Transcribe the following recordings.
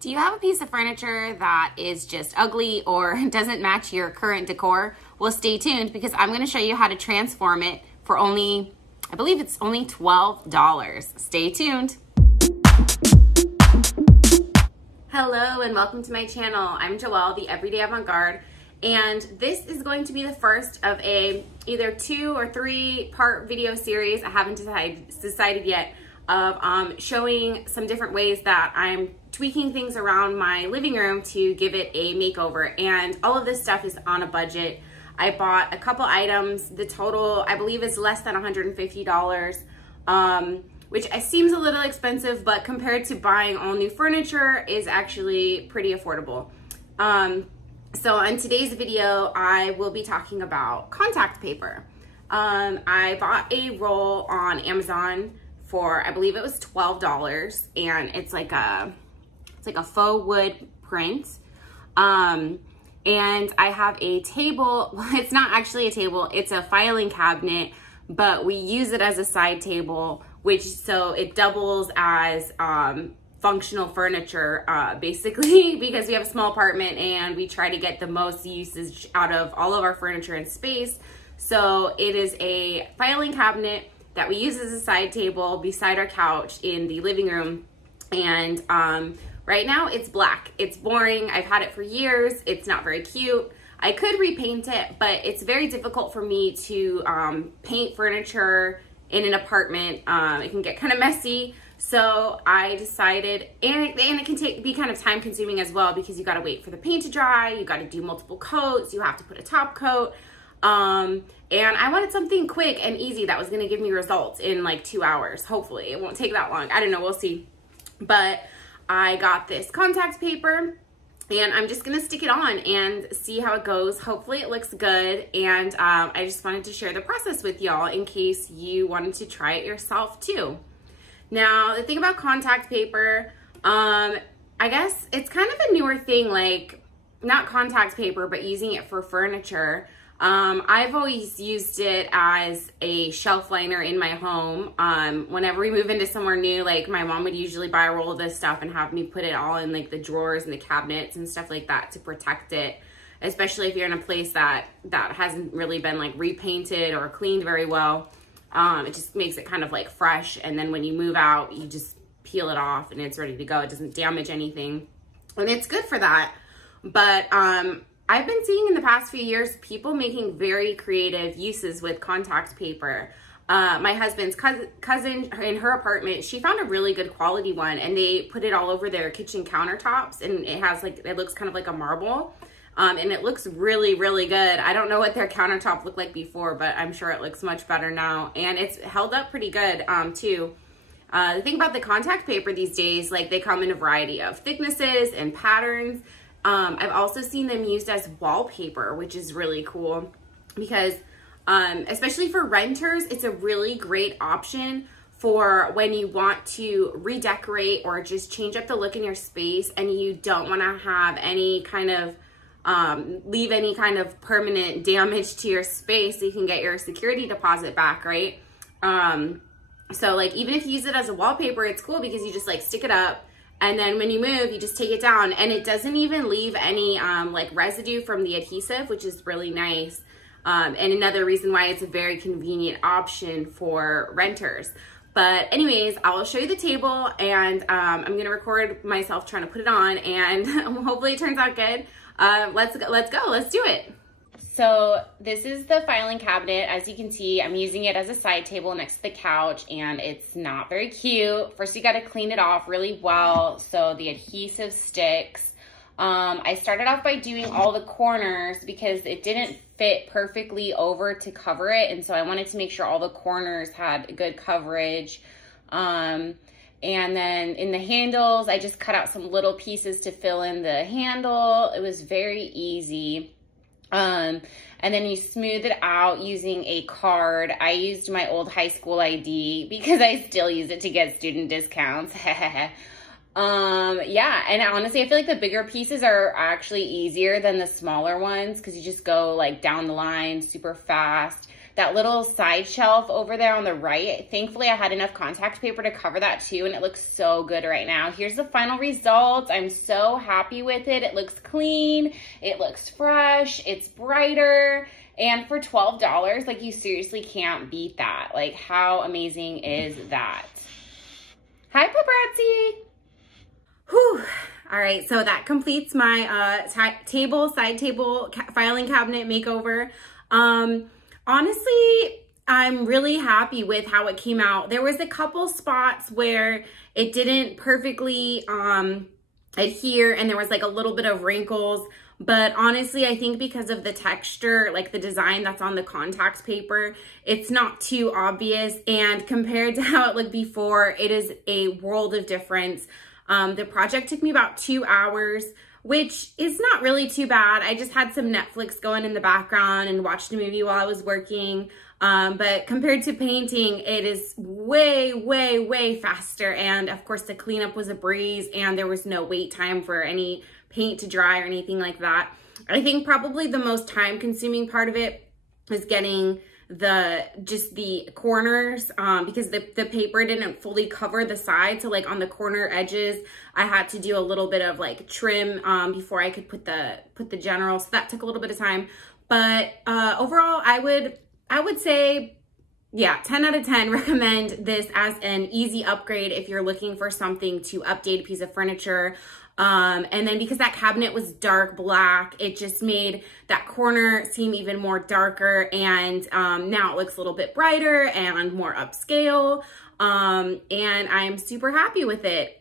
Do you have a piece of furniture that is just ugly or doesn't match your current decor? Well, stay tuned because I'm going to show you how to transform it for only, I believe it's only $12. Stay tuned. Hello and welcome to my channel. I'm Joelle, the Everyday Avant-Garde, and this is going to be the first of a either 2 or 3 part video series. I haven't decided yet of showing some different ways that I'm tweaking things around my living room to give it a makeover, and all of this stuff is on a budget. I bought a couple items. The total, I believe, is less than $150, which seems a little expensive, but compared to buying all new furniture is actually pretty affordable. So on today's video, I will be talking about contact paper. I bought a roll on Amazon for, I believe it was $12, and it's like a faux wood print. And I have a table. Well, it's not actually a table, it's a filing cabinet, but we use it as a side table, so it doubles as functional furniture, basically, because we have a small apartment and we try to get the most usage out of all of our furniture and space. So it is a filing cabinet that we use as a side table beside our couch in the living room. And right now it's black. It's boring. I've had it for years. It's not very cute. I could repaint it, but it's very difficult for me to paint furniture in an apartment. It can get kind of messy. So I decided, and it can be kind of time consuming as well, because you got to wait for the paint to dry. You got to do multiple coats. You have to put a top coat. And I wanted something quick and easy that was going to give me results in like 2 hours. Hopefully it won't take that long. I don't know. We'll see. But I got this contact paper and I'm just going to stick it on and see how it goes. Hopefully it looks good. And I just wanted to share the process with y'all in case you wanted to try it yourself too. Now, the thing about contact paper, I guess it's kind of a newer thing, like not contact paper, but using it for furniture. I've always used it as a shelf liner in my home. Whenever we move into somewhere new, like my mom would usually buy a roll of this stuff and have me put it all in like the drawers and the cabinets and stuff like that to protect it, especially if you're in a place that hasn't really been like repainted or cleaned very well. It just makes it kind of like fresh, and then when you move out, you just peel it off and it's ready to go. It doesn't damage anything, and it's good for that. But I've been seeing in the past few years people making very creative uses with contact paper. My husband's cousin in her apartment, she found a really good quality one, and they put it all over their kitchen countertops, and it looks kind of like a marble. And it looks really, really good. I don't know what their countertop looked like before, but I'm sure it looks much better now. And it's held up pretty good too. The thing about the contact paper these days, like they come in a variety of thicknesses and patterns. I've also seen them used as wallpaper, which is really cool because especially for renters, it's a really great option for when you want to redecorate or just change up the look in your space and you don't want to have any kind of leave any kind of permanent damage to your space, so you can get your security deposit back, right? So like even if you use it as a wallpaper, it's cool because you just like stick it up, and then when you move, you just take it down, and it doesn't even leave any like residue from the adhesive, which is really nice. And another reason why it's a very convenient option for renters. But anyways, I'll show you the table, and I'm gonna record myself trying to put it on, and hopefully it turns out good. Let's go, let's do it. So this is the filing cabinet. As you can see, I'm using it as a side table next to the couch, and it's not very cute. First, you gotta clean it off really well so the adhesive sticks. I started off by doing all the corners because it didn't fit perfectly over to cover it, and so I wanted to make sure all the corners had good coverage. And then in the handles, I just cut out some little pieces to fill in the handle. It was very easy. And then you smooth it out using a card. I used my old high school ID because I still use it to get student discounts. Yeah, and honestly, I feel like the bigger pieces are actually easier than the smaller ones because you just go like down the line super fast. that little side shelf over there on the right. Thankfully, I had enough contact paper to cover that too, and it looks so good right now. Here's the final results. I'm so happy with it. It looks clean, it looks fresh, it's brighter, and for $12, like, you seriously can't beat that. Like, how amazing is that? Hi, paparazzi. Whew. All right, so that completes my side table filing cabinet makeover. Honestly, I'm really happy with how it came out. There was a couple spots where it didn't perfectly adhere, and there was like a little bit of wrinkles. But honestly, I think because of the texture, like the design that's on the contacts paper, it's not too obvious. And compared to how it looked before, it is a world of difference. The project took me about 2 hours, which is not really too bad. I just had some Netflix going in the background and watched a movie while I was working. But compared to painting, it is way, way, way faster. And of course, the cleanup was a breeze, and there was no wait time for any paint to dry or anything like that. I think probably the most time consuming part of it was getting just the corners, because the paper didn't fully cover the sides. So like on the corner edges, I had to do a little bit of like trim before I could put the general. So that took a little bit of time. But overall, I would say, yeah, 10 out of 10 recommend this as an easy upgrade if you're looking for something to update a piece of furniture. And then because that cabinet was dark black, it just made that corner seem even more darker. And now it looks a little bit brighter and more upscale. And I'm super happy with it.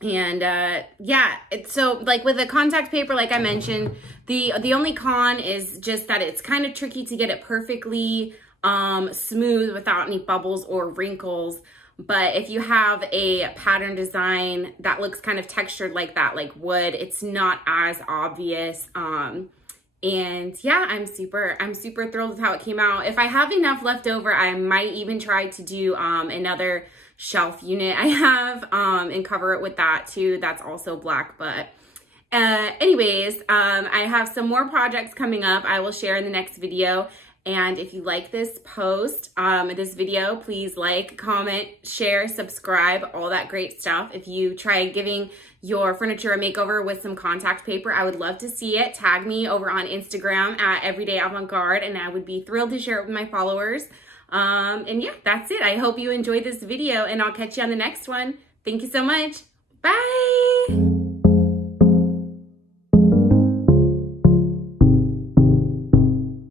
Yeah, so like with the contact paper, like I mentioned, the only con is just that it's kind of tricky to get it perfectly smooth without any bubbles or wrinkles. But if you have a pattern design that looks kind of textured like that, like wood, it's not as obvious. And yeah, I'm super thrilled with how it came out. If I have enough left over, I might even try to do another shelf unit I have and cover it with that too. That's also black. But anyways, I have some more projects coming up I will share in the next video. And if you like this post, this video, please like, comment, share, subscribe, all that great stuff. If you try giving your furniture a makeover with some contact paper, I would love to see it. Tag me over on Instagram at Everyday Avant-Garde, and I would be thrilled to share it with my followers. And yeah, that's it. I hope you enjoyed this video, and I'll catch you on the next one. Thank you so much. Bye.